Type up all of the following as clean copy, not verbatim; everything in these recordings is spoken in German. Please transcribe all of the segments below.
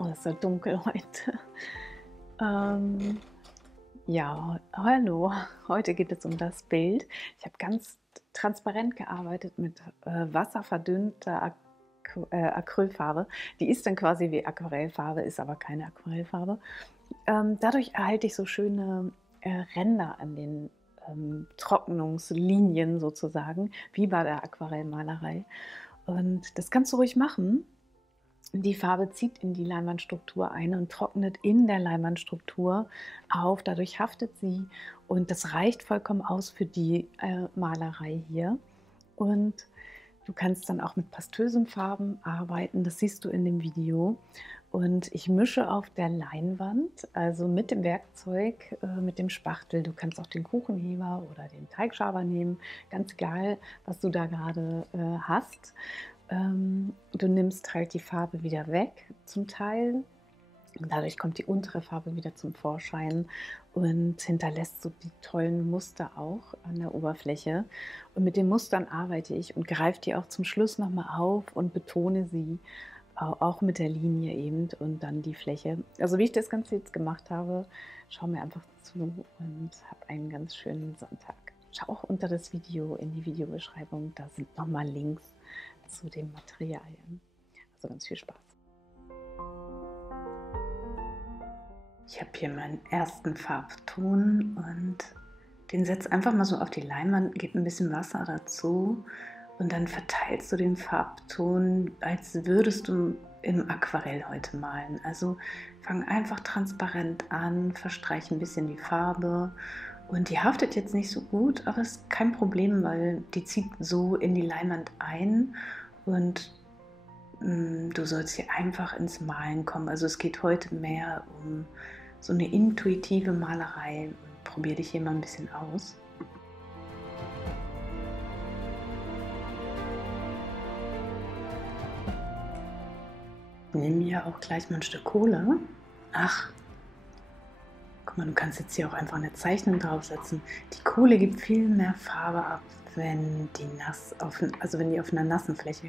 Oh, es ist so dunkel heute. Ähm, ja, hallo. Heute geht es um das Bild. Ich habe ganz transparent gearbeitet mit wasserverdünnter Acrylfarbe. Die ist dann quasi wie Aquarellfarbe, ist aber keine Aquarellfarbe. Dadurch erhalte ich so schöne Ränder an den Trocknungslinien sozusagen, wie bei der Aquarellmalerei. Und das kannst du ruhig machen. Die Farbe zieht in die Leinwandstruktur ein und trocknet in der Leinwandstruktur auf. Dadurch haftet sie und das reicht vollkommen aus für die Malerei hier. Und du kannst dann auch mit pastösen Farben arbeiten, das siehst du in dem Video. Und ich mische auf der Leinwand, also mit dem Werkzeug, mit dem Spachtel. Du kannst auch den Kuchenheber oder den Teigschaber nehmen, ganz egal, was du da gerade hast. Du nimmst halt die Farbe wieder weg zum Teil. Und dadurch kommt die untere Farbe wieder zum Vorschein und hinterlässt so die tollen Muster auch an der Oberfläche. Und mit den Mustern arbeite ich und greife die auch zum Schluss nochmal auf und betone sie, auch mit der Linie eben und dann die Fläche. Also wie ich das Ganze jetzt gemacht habe, schau mir einfach zu und hab einen ganz schönen Sonntag. Schau auch unter das Video in die Videobeschreibung, da sind nochmal Links zu den Materialien. Also ganz viel Spaß. Ich habe hier meinen ersten Farbton und den setzt einfach mal so auf die Leinwand, gib ein bisschen Wasser dazu und dann verteilst du den Farbton, als würdest du im Aquarell heute malen. Also fang einfach transparent an, verstreich ein bisschen die Farbe und die haftet jetzt nicht so gut, aber ist kein Problem, weil die zieht so in die Leinwand ein und du sollst hier einfach ins Malen kommen. Also es geht heute mehr um so eine intuitive Malerei. Probier dich hier mal ein bisschen aus. Nimm hier auch gleich mal ein Stück Kohle. Ach, guck mal, du kannst jetzt hier auch einfach eine Zeichnung draufsetzen. Die Kohle gibt viel mehr Farbe ab, wenn die wenn die auf einer nassen Fläche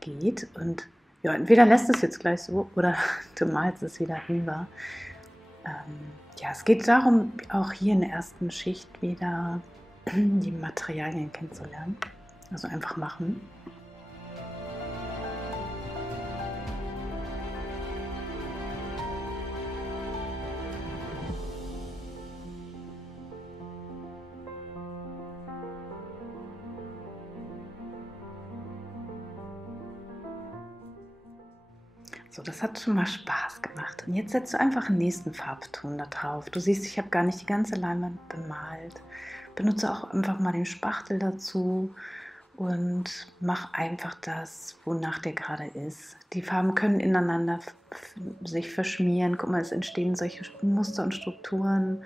geht. Und ja, entweder lässt es jetzt gleich so oder du malst es wieder rüber. Ja, es geht darum, auch hier in der ersten Schicht wieder die Materialien kennenzulernen. Also einfach machen. So, das hat schon mal Spaß gemacht. Und jetzt setzt du einfach den nächsten Farbton da drauf. Du siehst, ich habe gar nicht die ganze Leinwand bemalt. Benutze auch einfach mal den Spachtel dazu und mach einfach das, wonach der gerade ist. Die Farben können ineinander sich verschmieren. Guck mal, es entstehen solche Muster und Strukturen.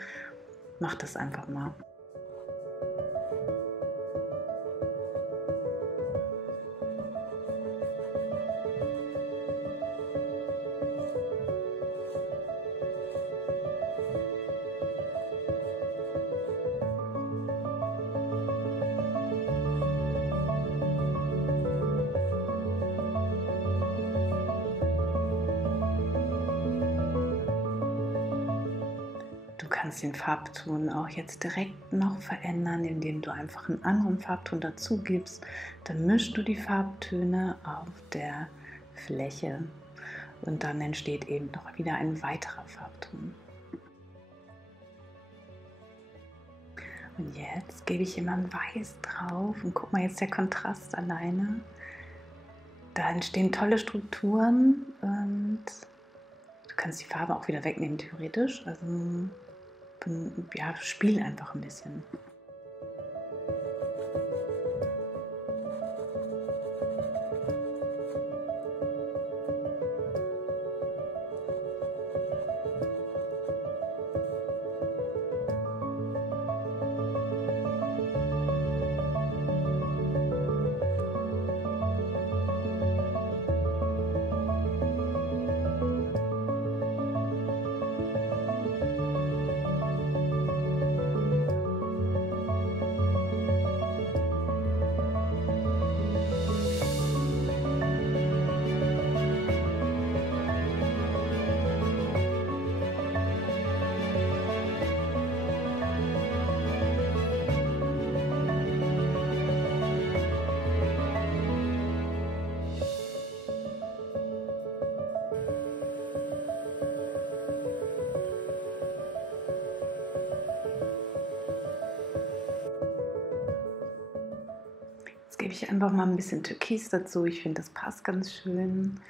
Mach das einfach mal. Du kannst den Farbton auch jetzt direkt noch verändern, indem du einfach einen anderen Farbton dazu gibst. Dann mischst du die Farbtöne auf der Fläche und dann entsteht eben noch wieder ein weiterer Farbton. Und jetzt gebe ich hier mal ein Weiß drauf und guck mal jetzt der Kontrast alleine. Da entstehen tolle Strukturen und du kannst die Farbe auch wieder wegnehmen theoretisch. Also ja, spiel einfach ein bisschen. gebe ich einfach mal ein bisschen Türkis dazu. Ich finde, das passt ganz schön.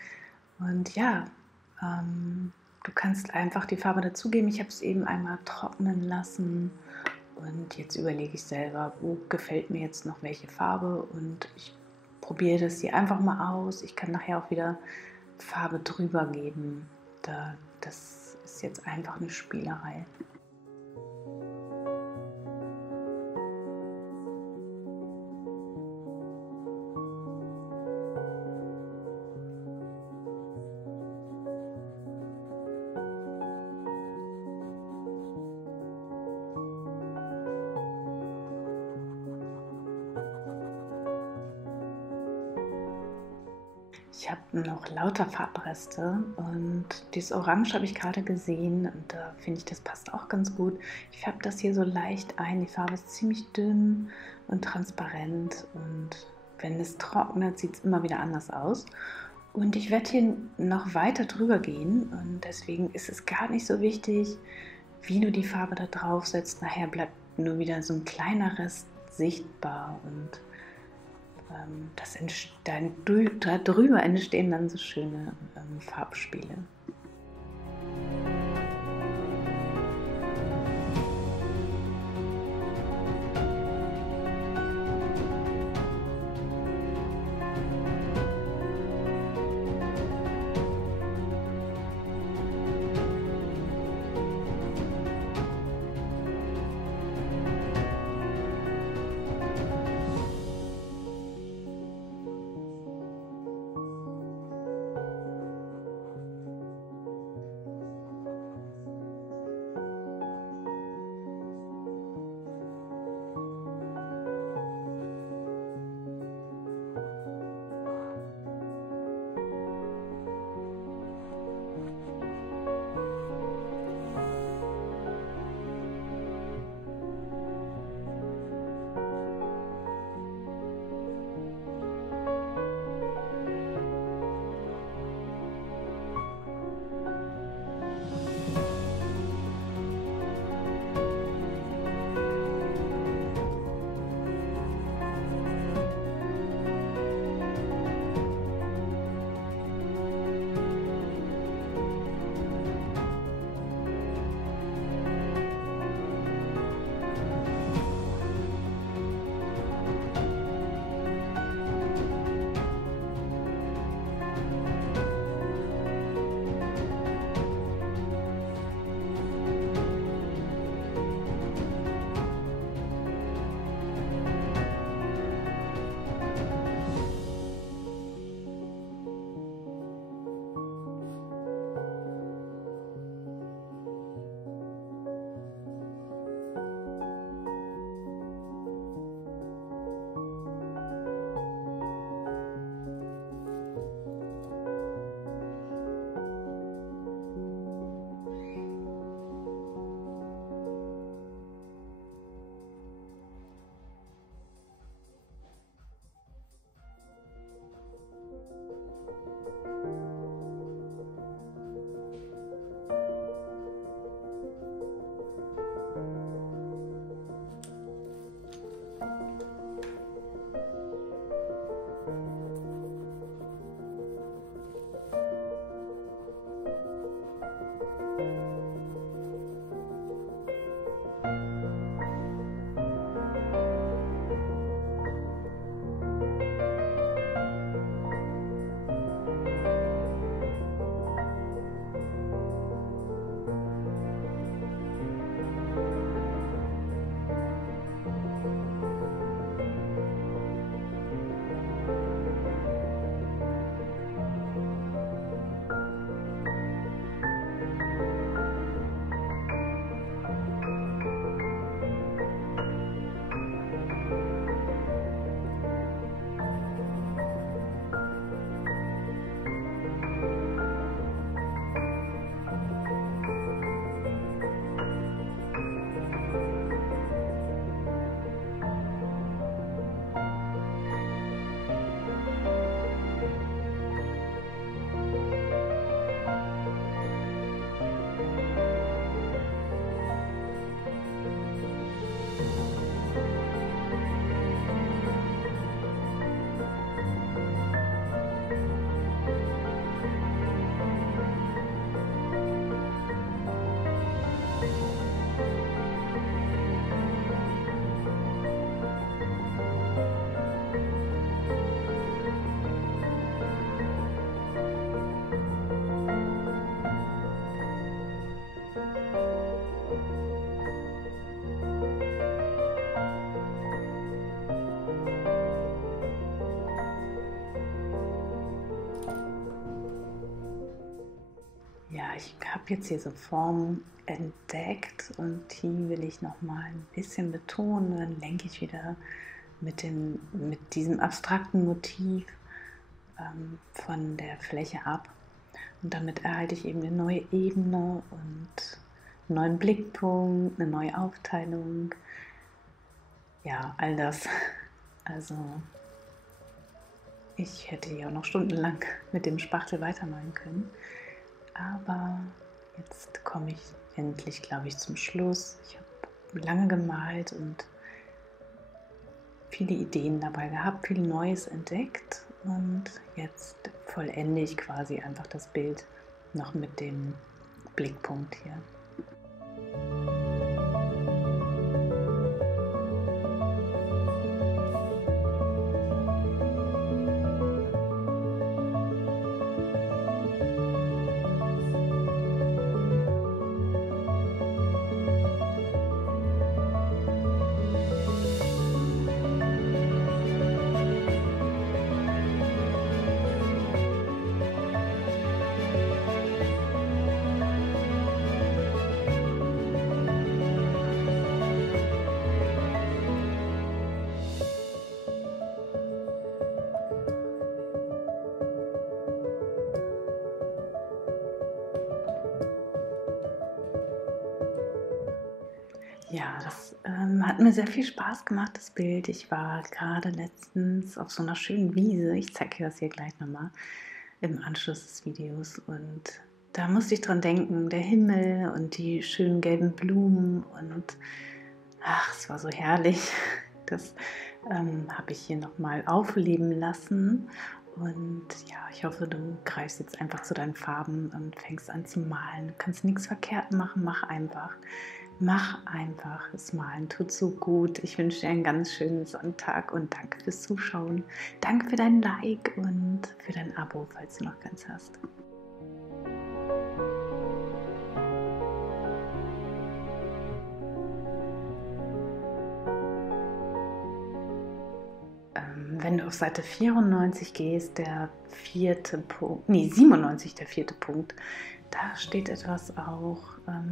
Und ja, du kannst einfach die Farbe dazugeben. Ich habe es eben einmal trocknen lassen. Und jetzt überlege ich selber, wo gefällt mir jetzt noch welche Farbe. Und ich probiere das hier einfach mal aus. Ich kann nachher auch wieder Farbe drüber geben. Das ist jetzt einfach eine Spielerei. Ich habe noch lauter Farbreste und dieses Orange habe ich gerade gesehen und da finde ich, das passt auch ganz gut. Ich färbe das hier so leicht ein. Die Farbe ist ziemlich dünn und transparent und wenn es trocknet, sieht es immer wieder anders aus. Und ich werde hier noch weiter drüber gehen und deswegen ist es gar nicht so wichtig, wie du die Farbe da drauf setzt. Nachher bleibt nur wieder so ein kleiner Rest sichtbar und darüber entstehen dann so schöne Farbspiele. ich habe jetzt hier so Formen entdeckt und die will ich noch mal ein bisschen betonen. Dann lenke ich wieder mit diesem abstrakten Motiv von der Fläche ab. Und damit erhalte ich eben eine neue Ebene und einen neuen Blickpunkt, eine neue Aufteilung. Ja, all das. Also ich hätte hier auch noch stundenlang mit dem Spachtel weitermalen können. Aber jetzt komme ich endlich, glaube ich, zum Schluss. Ich habe lange gemalt und viele Ideen dabei gehabt, viel Neues entdeckt. Und jetzt vollende ich quasi einfach das Bild noch mit dem Blickpunkt hier. Ja, das hat mir sehr viel Spaß gemacht, das Bild. Ich war gerade letztens auf so einer schönen Wiese. Ich zeige dir das hier gleich nochmal im Anschluss des Videos. Und da musste ich dran denken, der Himmel und die schönen gelben Blumen. Und ach, es war so herrlich. Das habe ich hier nochmal aufleben lassen. Und ja, ich hoffe, du greifst jetzt einfach zu deinen Farben und fängst an zu malen. Du kannst nichts verkehrt machen, mach einfach. Mach einfach, das Malen tut so gut. Ich wünsche dir einen ganz schönen Sonntag und danke fürs Zuschauen. Danke für dein Like und für dein Abo, falls du noch keins hast. Wenn du auf Seite 94 gehst, der vierte Punkt, nee 97, der vierte Punkt, da steht etwas auch,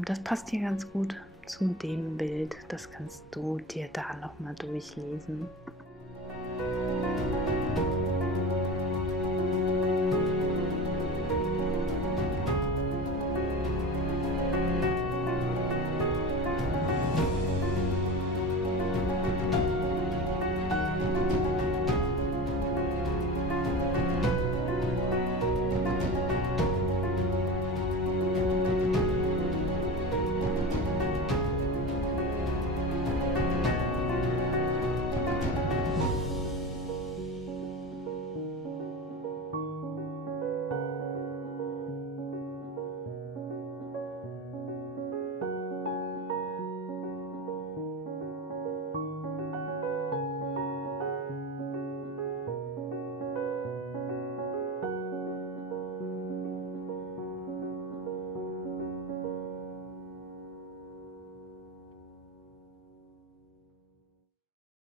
das passt hier ganz gut zu dem Bild. Das kannst du dir da nochmal durchlesen.